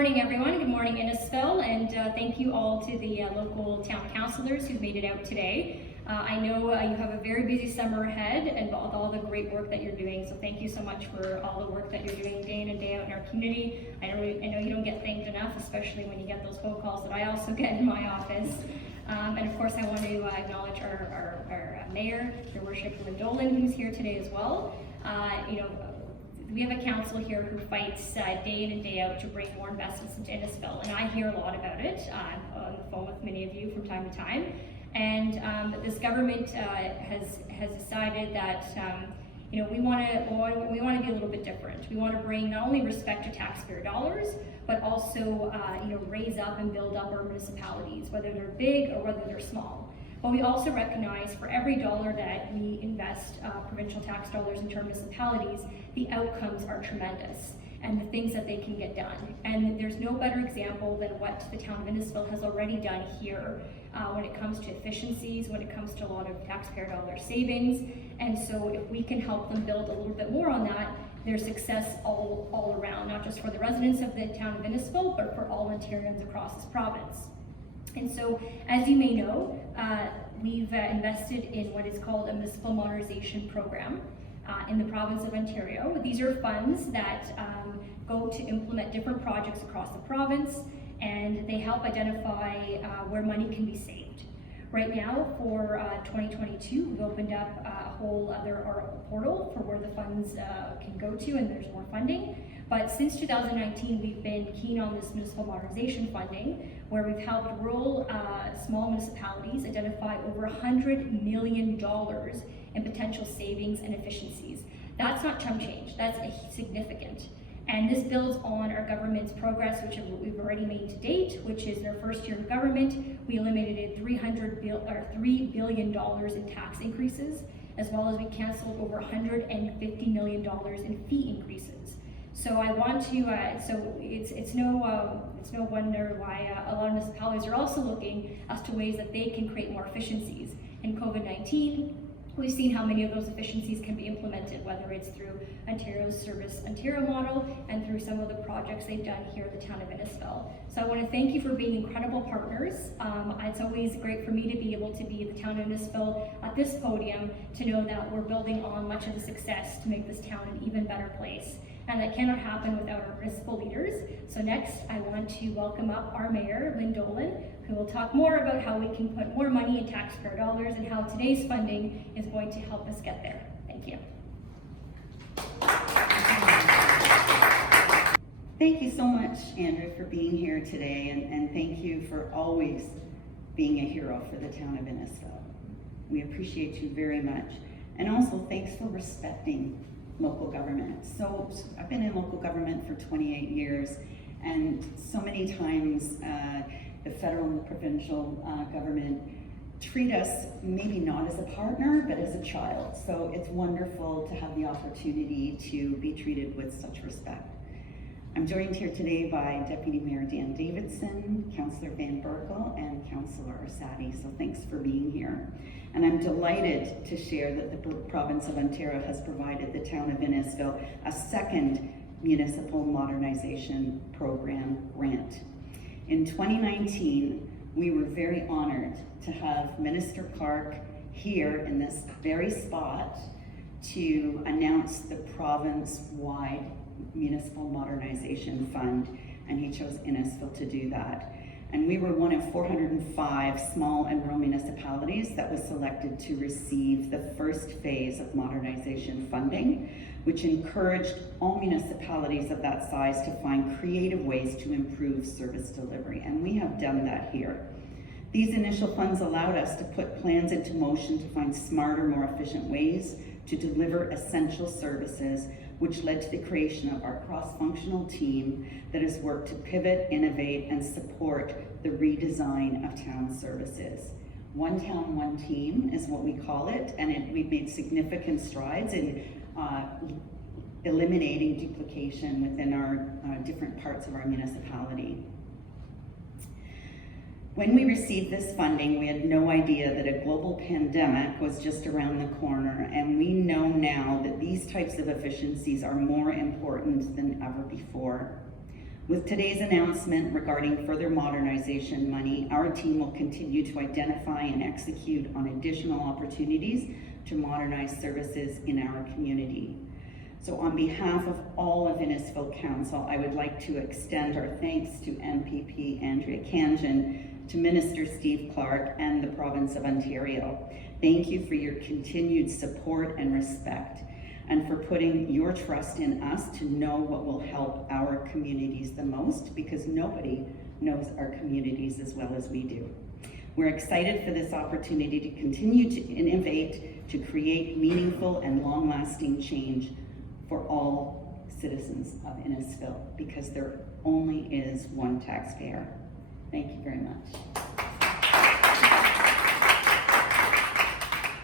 morning, everyone. Good morning, Innisfil, and thank you all to the local town councillors who've made it out today. I know you have a very busy summer ahead and all the great work that you're doing, so thank you so much for all the work that you're doing day in and day out in our community. I know you don't get thanked enough, especially when you get those phone calls that I also get in my office. And of course, I want to acknowledge our mayor, Your Worship, Lynn Dollin, who's here today as well. We have a council here who fights day in and day out to bring more investments into Innisfil, and I hear a lot about it. I'm on the phone with many of you from time to time. And this government has decided that we want to be a little bit different. We want to bring not only respect to taxpayer dollars, but also raise up and build up our municipalities, whether they're big or whether they're small. But we also recognize for every dollar that we invest provincial tax dollars into our municipalities, the outcomes are tremendous and the things that they can get done. And there's no better example than what the town of Innisfil has already done here when it comes to efficiencies, when it comes to a lot of taxpayer dollar savings. And so if we can help them build a little bit more on that, there's success all around, not just for the residents of the town of Innisfil, but for all Ontarians across this province. And so, as you may know, we've invested in what is called a Municipal Modernization Program in the province of Ontario. These are funds that go to implement different projects across the province, and they help identify where money can be saved. Right now, for 2022, we've opened up a whole other portal for where the funds can go to, and there's more funding. But since 2019, we've been keen on this municipal modernization funding, where we've helped rural small municipalities identify over $100 million in potential savings and efficiencies. That's not chump change, that's significant. And this builds on our government's progress, which we've already made to date, which is in our first year of government, we eliminated $3 billion in tax increases, as well as we canceled over $150 million in fee increases. So I want to, it's no wonder why a lot of municipalities are also looking as to ways that they can create more efficiencies. In COVID-19, we've seen how many of those efficiencies can be implemented, whether it's through Ontario's Service Ontario model and through some of the projects they've done here at the town of Innisfil. So I want to thank you for being incredible partners. It's always great for me to be able to be at the town of Innisfil at this podium to know that we're building on much of the success to make this town an even better place. And that cannot happen without our municipal leaders. So next, I want to welcome up our mayor, Lynn Dollin, who will talk more about how we can put more money in taxpayer dollars and how today's funding is going to help us get there. Thank you. Thank you so much, Andrea, for being here today, and thank you for always being a hero for the town of Innisfil. We appreciate you very much. And also, thanks for respecting local government. So I've been in local government for 28 years, and so many times the federal and the provincial government treat us maybe not as a partner, but as a child. So it's wonderful to have the opportunity to be treated with such respect. I'm joined here today by Deputy Mayor Dan Davidson, Councillor Van Berkel, and Councillor Arsadi, so thanks for being here. And I'm delighted to share that the province of Ontario has provided the town of Innisfil a second Municipal Modernization Program grant. In 2019, we were very honored to have Minister Clark here in this very spot to announce the province-wide Municipal Modernization Fund, and he chose Innisfil to do that. And we were one of 405 small and rural municipalities that was selected to receive the first phase of modernization funding, which encouraged all municipalities of that size to find creative ways to improve service delivery, and we have done that here. These initial funds allowed us to put plans into motion to find smarter, more efficient ways to deliver essential services, which led to the creation of our cross-functional team that has worked to pivot, innovate, and support the redesign of town services. One town, one team is what we call it, and we've made significant strides in eliminating duplication within our different parts of our municipality. When we received this funding, we had no idea that a global pandemic was just around the corner, and we know now that these types of efficiencies are more important than ever before. With today's announcement regarding further modernization money, our team will continue to identify and execute on additional opportunities to modernize services in our community. So on behalf of all of Innisfil Council, I would like to extend our thanks to MPP Andrea Khanjin, to Minister Steve Clark, and the province of Ontario. Thank you for your continued support and respect, and for putting your trust in us to know what will help our communities the most, because nobody knows our communities as well as we do. We're excited for this opportunity to continue to innovate, to create meaningful and long-lasting change for all citizens of Innisfil, because there only is one taxpayer. Thank you very much.